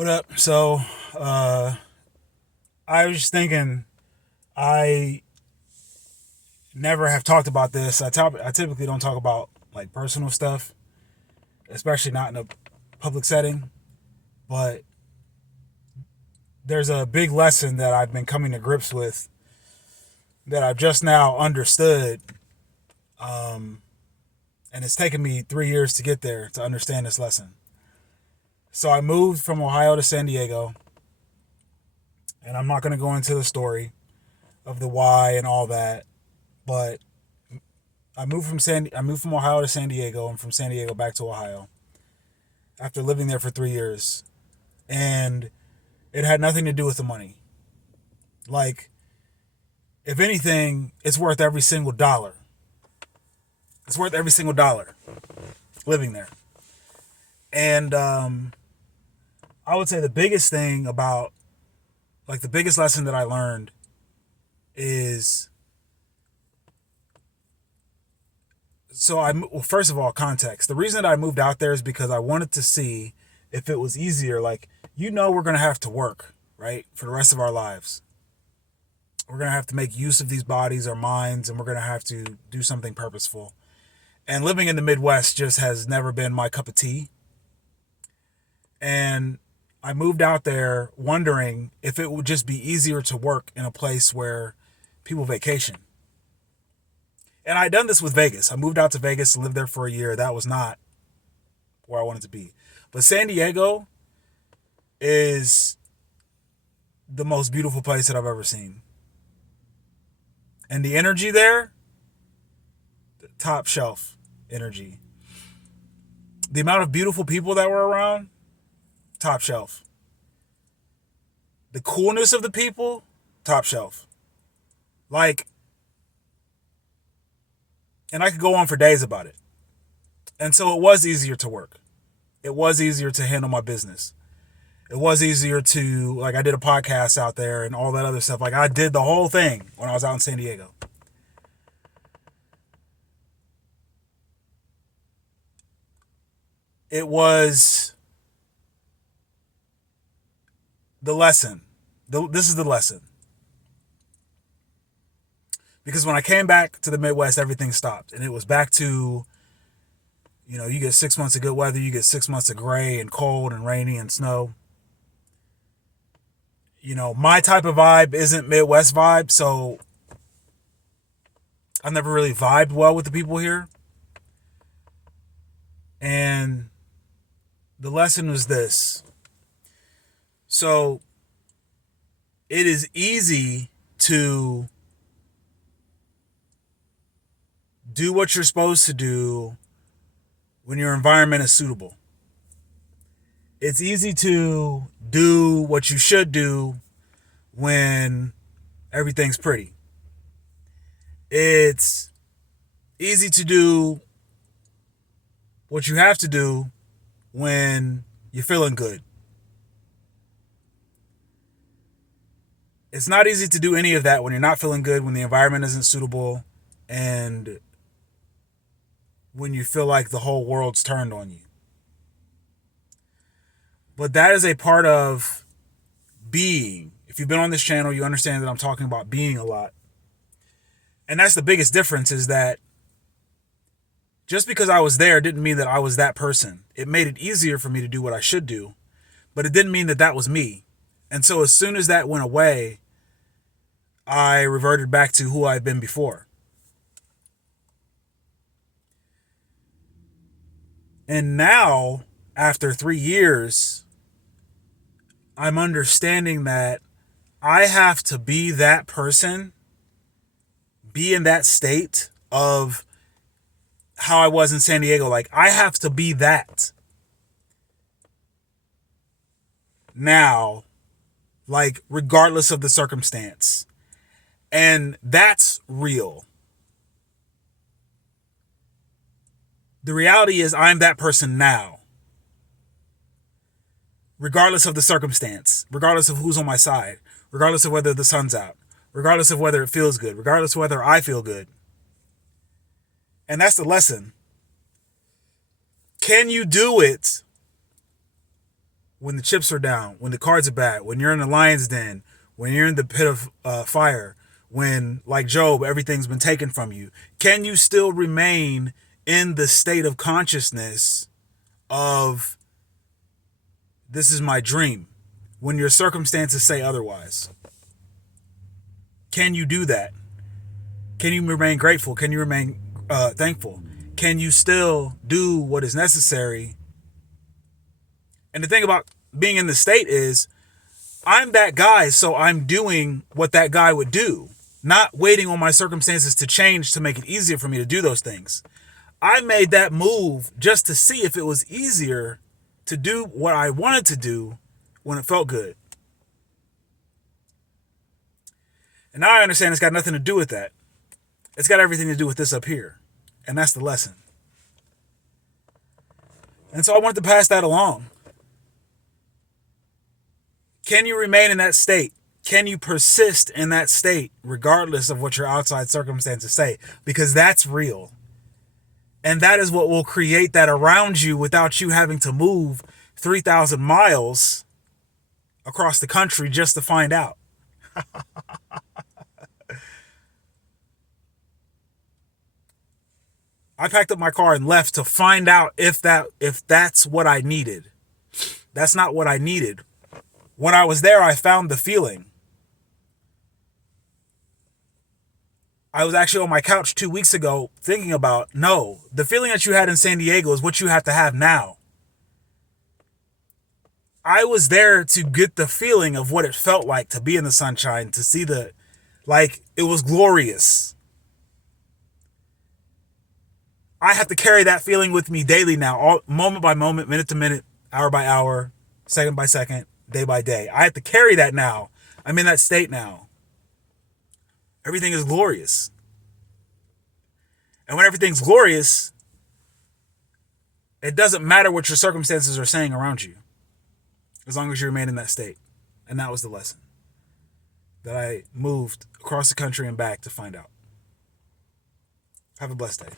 What up? I was just thinking, I never have talked about this. I typically don't talk about like personal stuff, especially not in a public setting. But there's a big lesson that I've been coming to grips with that I've just now understood, and it's taken me 3 years to get there to understand this lesson. So I moved from Ohio to San Diego, and I'm not going to go into the story of the why and all that, but I moved from Ohio to San Diego and from San Diego back to Ohio after living there for 3 years. And it had nothing to do with the money. Like, if anything, it's worth every single dollar. It's worth every single dollar living there. And I would say the biggest thing about, like, the biggest lesson that I learned is, well, first of all, context. The reason that I moved out there is because I wanted to see if it was easier. Like, we're going to have to work, right, for the rest of our lives. We're going to have to make use of these bodies, our minds, and we're going to have to do something purposeful. And living in the Midwest just has never been my cup of tea. And I moved out there wondering if it would just be easier to work in a place where people vacation. And I'd done this with Vegas. I moved out to Vegas and lived there for a year. That was not where I wanted to be. But San Diego is the most beautiful place that I've ever seen. And the energy there, top shelf energy. The amount of beautiful people that were around, top shelf. The coolness of the people, top shelf. Like, and I could go on for days about it. And so it was easier to work. It was easier to handle my business. It was easier to, like, I did a podcast out there and all that other stuff. Like, I did the whole thing when I was out in San Diego. It was the lesson. This is the lesson. Because when I came back to the Midwest, everything stopped. And it was back to, you get 6 months of good weather, you get 6 months of gray and cold and rainy and snow. My type of vibe isn't Midwest vibe, so I've never really vibed well with the people here. And the lesson was this. So it is easy to do what you're supposed to do when your environment is suitable. It's easy to do what you should do when everything's pretty. It's easy to do what you have to do when you're feeling good. It's not easy to do any of that when you're not feeling good, when the environment isn't suitable, and when you feel like the whole world's turned on you. But that is a part of being. If you've been on this channel, you understand that I'm talking about being a lot. And that's the biggest difference, is that just because I was there didn't mean that I was that person. It made it easier for me to do what I should do, but it didn't mean that that was me. And so as soon as that went away, I reverted back to who I've been before. And now, after 3 years, I'm understanding that I have to be that person, be in that state of how I was in San Diego. Like, I have to be that now, like, regardless of the circumstance. And that's real. The reality is I'm that person now. Regardless of the circumstance, regardless of who's on my side, regardless of whether the sun's out, regardless of whether it feels good, regardless of whether I feel good. And that's the lesson. Can you do it when the chips are down, when the cards are bad, when you're in the lion's den, when you're in the pit of fire, when, like Job, everything's been taken from you? Can you still remain in the state of consciousness of, this is my dream, when your circumstances say otherwise? Can you do that? Can you remain grateful? Can you remain thankful? Can you still do what is necessary? And the thing about being in the state is, I'm that guy, so I'm doing what that guy would do, not waiting on my circumstances to change to make it easier for me to do those things. I made that move just to see if it was easier to do what I wanted to do when it felt good. And now I understand it's got nothing to do with that. It's got everything to do with this up here. And that's the lesson. And so I wanted to pass that along. Can you remain in that state? Can you persist in that state regardless of what your outside circumstances say? Because that's real. And that is what will create that around you without you having to move 3,000 miles across the country just to find out. I packed up my car and left to find out if that's what I needed. That's not what I needed. When I was there, I found the feeling. I was actually on my couch 2 weeks ago thinking about, no, the feeling that you had in San Diego is what you have to have now. I was there to get the feeling of what it felt like to be in the sunshine, to see it was glorious. I have to carry that feeling with me daily now, all, moment by moment, minute to minute, hour by hour, second by second, day by day. I have to carry that now. I'm in that state now. Everything is glorious. And when everything's glorious, it doesn't matter what your circumstances are saying around you, as long as you remain in that state. And that was the lesson that I moved across the country and back to find out. Have a blessed day.